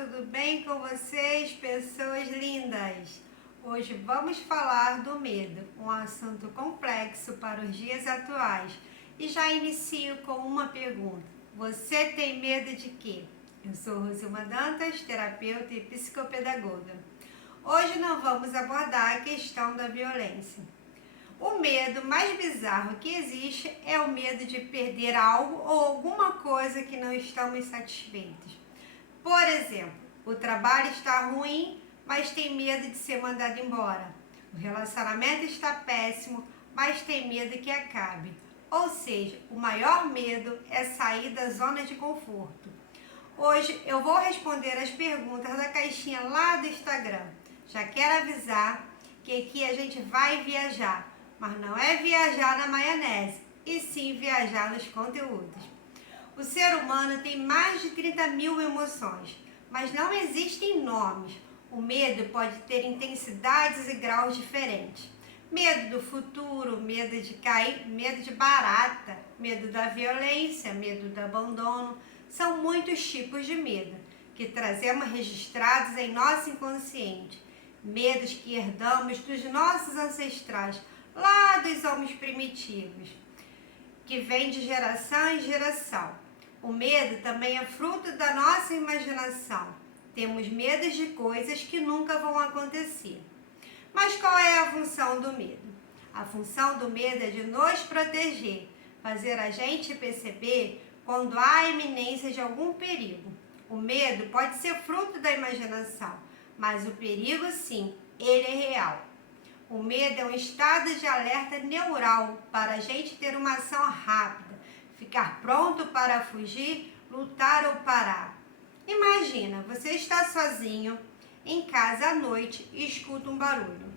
tudo bem com vocês, pessoas lindas? Hoje vamos falar do medo, um assunto complexo para os dias atuais. E já inicio com uma pergunta: você tem medo de quê? Eu sou Rosilma Dantas, terapeuta e psicopedagoga. Hoje nós vamos abordar a questão da violência. O medo mais bizarro que existe é o medo de perder algo ou alguma coisa que não estamos satisfeitos. Por exemplo, o trabalho está ruim, mas tem medo de ser mandado embora. O relacionamento está péssimo, mas tem medo que acabe. Ou seja, o maior medo é sair da zona de conforto. Hoje eu vou responder as perguntas da caixinha lá do Instagram. Já quero avisar que aqui a gente vai viajar, mas não é viajar na maionese, e sim viajar nos conteúdos. O ser humano tem mais de 30 mil emoções, mas não existem nomes. O medo pode ter intensidades e graus diferentes. Medo do futuro, medo de cair, medo de barata, medo da violência, medo do abandono. São muitos tipos de medo que trazemos registrados em nosso inconsciente. Medos que herdamos dos nossos ancestrais, lá dos homens primitivos, que vem de geração em geração. O medo também é fruto da nossa imaginação. Temos medos de coisas que nunca vão acontecer. Mas qual é a função do medo? A função do medo é de nos proteger, fazer a gente perceber quando há iminência de algum perigo. O medo pode ser fruto da imaginação, mas o perigo, sim, ele é real. O medo é um estado de alerta neural para a gente ter uma ação rápida, ficar pronto para fugir, lutar ou parar. Imagina, você está sozinho em casa à noite e escuta um barulho.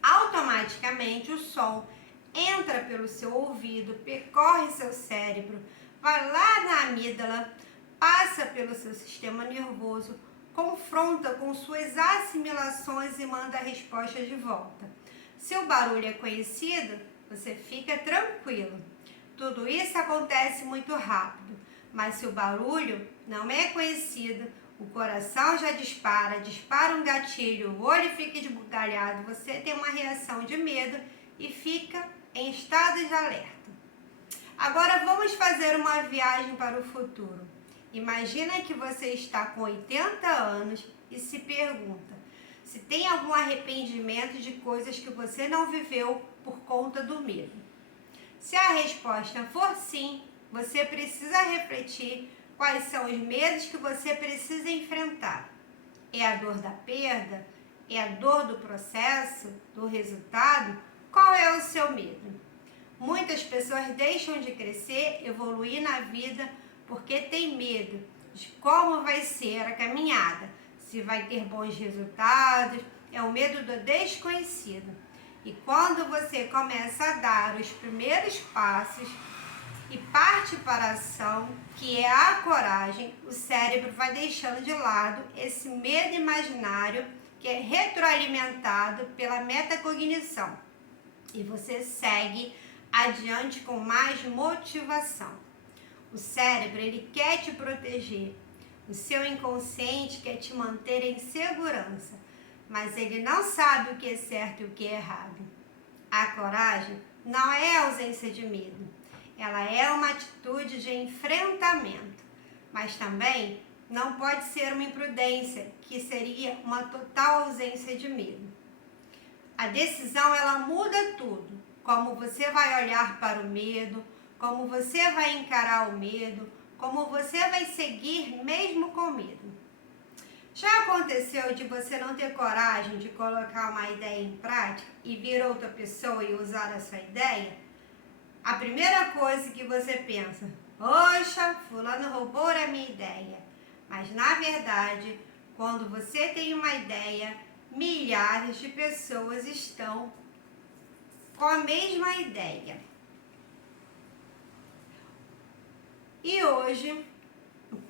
Automaticamente o som entra pelo seu ouvido, percorre seu cérebro, vai lá na amígdala, passa pelo seu sistema nervoso, confronta com suas assimilações e manda a resposta de volta. Se o barulho é conhecido, você fica tranquilo. Tudo isso acontece muito rápido, mas se o barulho não é conhecido, o coração já dispara um gatilho, o olho fica esbugalhado, você tem uma reação de medo e fica em estado de alerta. Agora vamos fazer uma viagem para o futuro. Imagina que você está com 80 anos e se pergunta se tem algum arrependimento de coisas que você não viveu por conta do medo. Se a resposta for sim, você precisa refletir quais são os medos que você precisa enfrentar. É a dor da perda? É a dor do processo? Do resultado? Qual é o seu medo? Muitas pessoas deixam de crescer, evoluir na vida, porque tem medo de como vai ser a caminhada, se vai ter bons resultados, é o medo do desconhecido. E quando você começa a dar os primeiros passos e parte para a ação, que é a coragem, o cérebro vai deixando de lado esse medo imaginário que é retroalimentado pela metacognição. E você segue adiante com mais motivação. O cérebro, ele quer te proteger. O seu inconsciente quer te manter em segurança, mas ele não sabe o que é certo e o que é errado. A coragem não é ausência de medo. Ela é uma atitude de enfrentamento, mas também não pode ser uma imprudência, que seria uma total ausência de medo. A decisão, ela muda tudo. Como você vai olhar para o medo, como você vai encarar o medo, como você vai seguir mesmo com medo. Já aconteceu de você não ter coragem de colocar uma ideia em prática e vir outra pessoa e usar a sua ideia? A primeira coisa que você pensa: poxa, fulano roubou a minha ideia. Mas na verdade, quando você tem uma ideia, milhares de pessoas estão com a mesma ideia. E hoje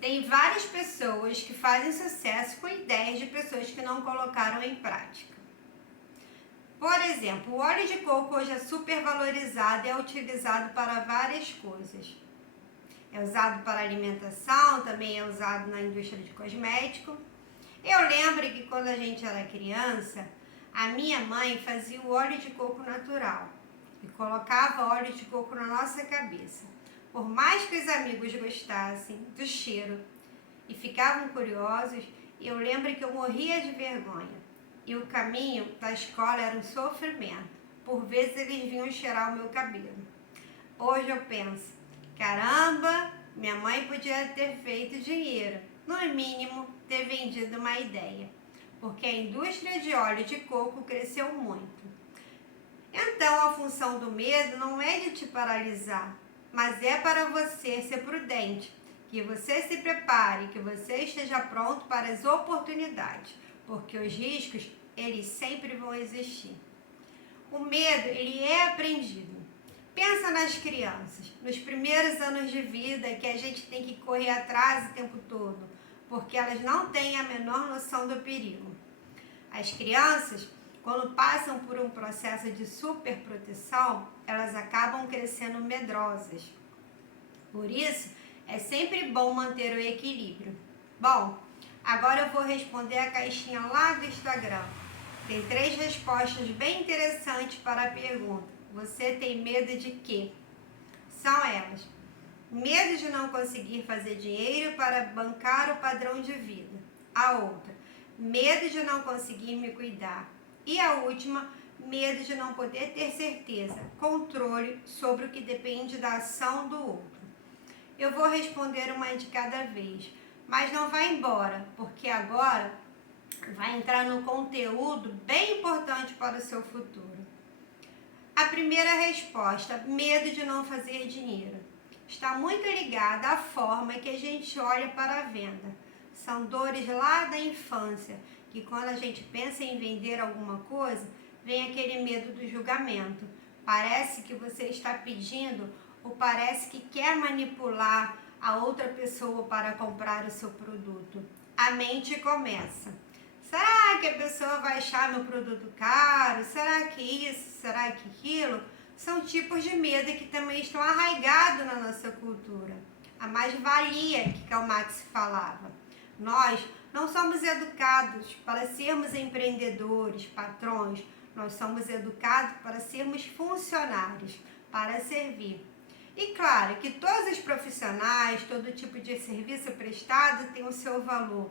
tem várias pessoas que fazem sucesso com ideias de pessoas que não colocaram em prática. Por exemplo, o óleo de coco hoje é super valorizado e é utilizado para várias coisas. É usado para alimentação, também é usado na indústria de cosmético. Eu lembro que quando a gente era criança, a minha mãe fazia o óleo de coco natural e colocava óleo de coco na nossa cabeça. Por mais que os amigos gostassem do cheiro e ficavam curiosos, eu lembro que eu morria de vergonha. E o caminho da escola era um sofrimento. Por vezes eles vinham cheirar o meu cabelo. Hoje eu penso, caramba, minha mãe podia ter feito dinheiro. No mínimo, ter vendido uma ideia. Porque a indústria de óleo de coco cresceu muito. Então, a função do medo não é de te paralisar, mas é para você ser prudente, que você se prepare, que você esteja pronto para as oportunidades, porque os riscos, eles sempre vão existir. O medo, ele é aprendido. Pensa nas crianças, nos primeiros anos de vida que a gente tem que correr atrás o tempo todo, porque elas não têm a menor noção do perigo. As crianças, quando passam por um processo de superproteção, elas acabam crescendo medrosas. Por isso, é sempre bom manter o equilíbrio. Bom, agora eu vou responder a caixinha lá do Instagram. Tem 3 respostas bem interessantes para a pergunta. Você tem medo de quê? São elas: medo de não conseguir fazer dinheiro para bancar o padrão de vida. A outra: medo de não conseguir me cuidar. E a última: medo de não poder ter certeza, controle sobre o que depende da ação do outro. Eu vou responder uma de cada vez, mas não vai embora, porque agora vai entrar no conteúdo bem importante para o seu futuro. A primeira resposta, medo de não fazer dinheiro, está muito ligada à forma que a gente olha para a venda. São dores lá da infância, que quando a gente pensa em vender alguma coisa, vem aquele medo do julgamento. Parece que você está pedindo ou parece que quer manipular a outra pessoa para comprar o seu produto. A mente começa. Será que a pessoa vai achar meu produto caro? Será que isso? Será que aquilo? São tipos de medo que também estão arraigados na nossa cultura. A mais-valia que Karl Marx falava. Nós não somos educados para sermos empreendedores, patrões. Nós somos educados para sermos funcionários, para servir. E claro que todos os profissionais, todo tipo de serviço prestado tem o seu valor.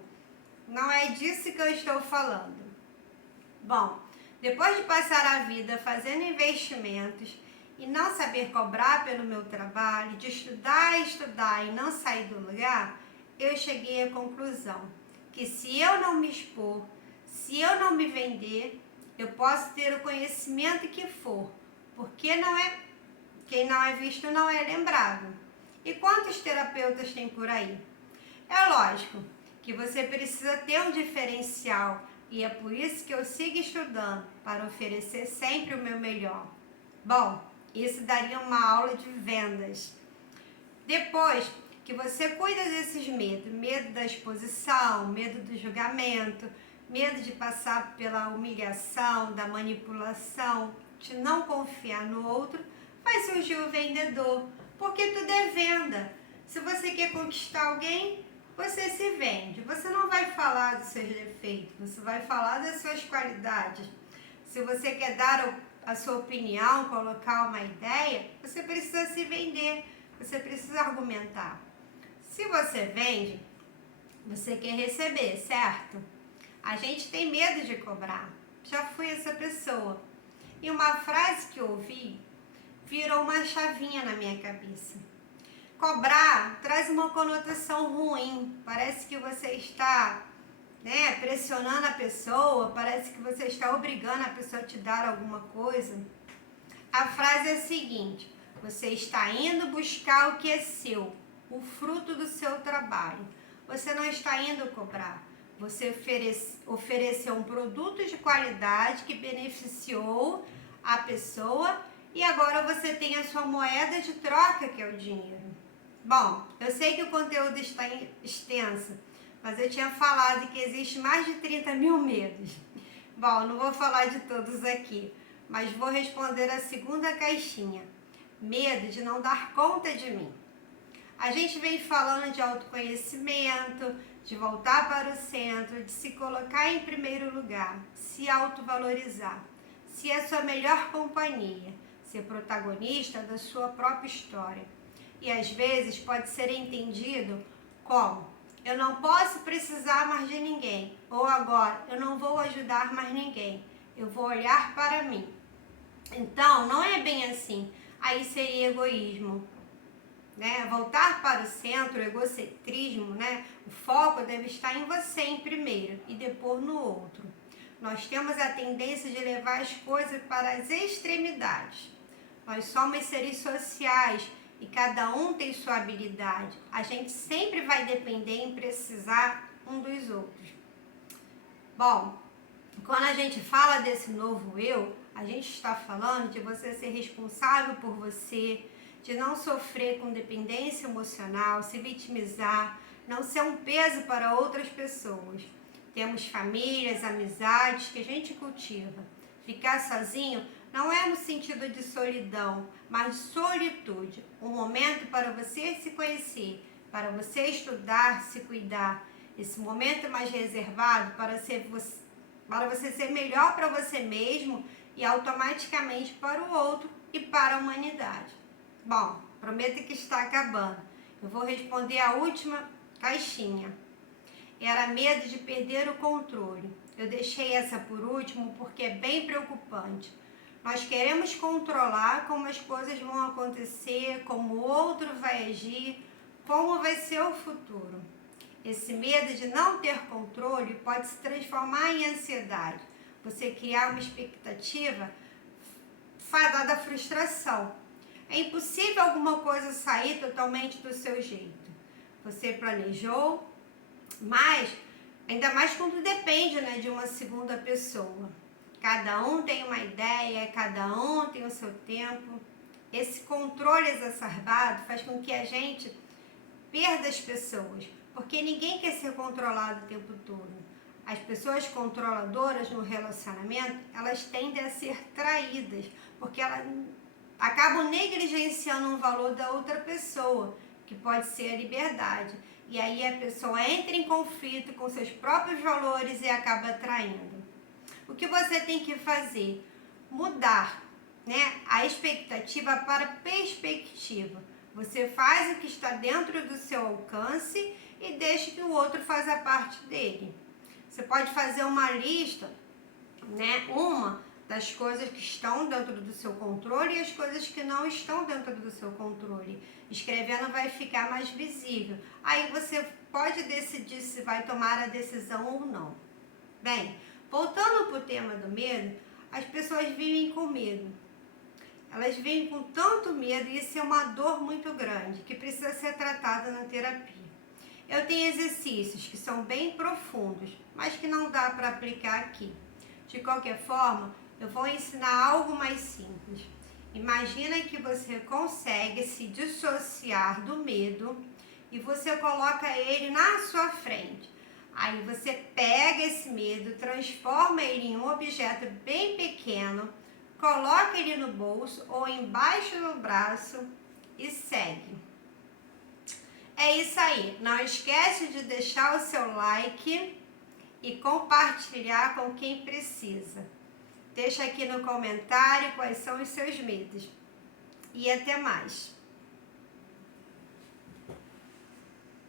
Não é disso que eu estou falando. Bom, depois de passar a vida fazendo investimentos e não saber cobrar pelo meu trabalho, de estudar e não sair do lugar, eu cheguei à conclusão que se eu não me expor, se eu não me vender, eu posso ter o conhecimento que for, porque quem não é visto não é lembrado. E quantos terapeutas tem por aí? É lógico que você precisa ter um diferencial e é por isso que eu sigo estudando, para oferecer sempre o meu melhor. Bom, isso daria uma aula de vendas. Depois que você cuida desses medos, medo da exposição, medo do julgamento, medo de passar pela humilhação, da manipulação, de não confiar no outro, vai surgir o vendedor, porque tudo é venda. Se você quer conquistar alguém, você se vende. Você não vai falar dos seus defeitos, você vai falar das suas qualidades. Se você quer dar a sua opinião, colocar uma ideia, você precisa se vender, você precisa argumentar. Se você vende, você quer receber, certo? A gente tem medo de cobrar. Já fui essa pessoa. E uma frase que eu ouvi virou uma chavinha na minha cabeça. Cobrar traz uma conotação ruim. Parece que você está, pressionando a pessoa, parece que você está obrigando a pessoa a te dar alguma coisa. A frase é a seguinte: você está indo buscar o que é seu, o fruto do seu trabalho. Você não está indo cobrar. Você ofereceu um produto de qualidade que beneficiou a pessoa e agora você tem a sua moeda de troca, que é o dinheiro. Bom, eu sei que o conteúdo está extenso, mas eu tinha falado que existe mais de 30 mil medos. Bom, não vou falar de todos aqui, mas vou responder a segunda caixinha. Medo de não dar conta de mim. A gente vem falando de autoconhecimento, de voltar para o centro, de se colocar em primeiro lugar, se autovalorizar, ser a sua melhor companhia, ser protagonista da sua própria história. E às vezes pode ser entendido como: eu não posso precisar mais de ninguém, ou agora eu não vou ajudar mais ninguém, eu vou olhar para mim. Então, não é bem assim. Aí seria egoísmo, né? Voltar para o centro, o egocentrismo, né? O foco deve estar em você em primeiro e depois no outro. Nós temos a tendência de levar as coisas para as extremidades. Nós somos seres sociais e cada um tem sua habilidade. A gente sempre vai depender em precisar um dos outros. Bom, quando a gente fala desse novo eu, a gente está falando de você ser responsável por você, de não sofrer com dependência emocional, se vitimizar, não ser um peso para outras pessoas. Temos famílias, amizades que a gente cultiva. Ficar sozinho não é no sentido de solidão, mas de solitude. Um momento para você se conhecer, para você estudar, se cuidar. Esse momento mais reservado para você ser melhor para você mesmo e automaticamente para o outro e para a humanidade. Bom, prometo que está acabando. Eu vou responder a última caixinha. Era medo de perder o controle. Eu deixei essa por último porque é bem preocupante. Nós queremos controlar como as coisas vão acontecer, como o outro vai agir, como vai ser o futuro. Esse medo de não ter controle pode se transformar em ansiedade. Você criar uma expectativa fadada à frustração. É impossível alguma coisa sair totalmente do seu jeito. Você planejou, mas ainda mais quando depende, né, de uma segunda pessoa. Cada um tem uma ideia, cada um tem o seu tempo. Esse controle exacerbado faz com que a gente perda as pessoas, porque ninguém quer ser controlado o tempo todo. As pessoas controladoras no relacionamento, elas tendem a ser traídas, porque elas acabam negligenciando um valor da outra pessoa, que pode ser a liberdade. E aí a pessoa entra em conflito com seus próprios valores e acaba traindo. O que você tem que fazer? Mudar, né, a expectativa para perspectiva. Você faz o que está dentro do seu alcance e deixa que o outro faça parte dele. Você pode fazer uma lista, né, uma das coisas que estão dentro do seu controle e as coisas que não estão dentro do seu controle. Escrevendo vai ficar mais visível. Aí você pode decidir se vai tomar a decisão ou não. Bem, voltando para o tema do medo, as pessoas vivem com medo. Elas vivem com tanto medo e isso é uma dor muito grande que precisa ser tratada na terapia. Eu tenho exercícios que são bem profundos, mas que não dá para aplicar aqui. De qualquer forma, eu vou ensinar algo mais simples. Imagina que você consegue se dissociar do medo e você coloca ele na sua frente. Aí você pega esse medo, transforma ele em um objeto bem pequeno, coloca ele no bolso ou embaixo do braço e segue. É isso aí. Não esquece de deixar o seu like e compartilhar com quem precisa. Deixa aqui no comentário quais são os seus medos. E até mais.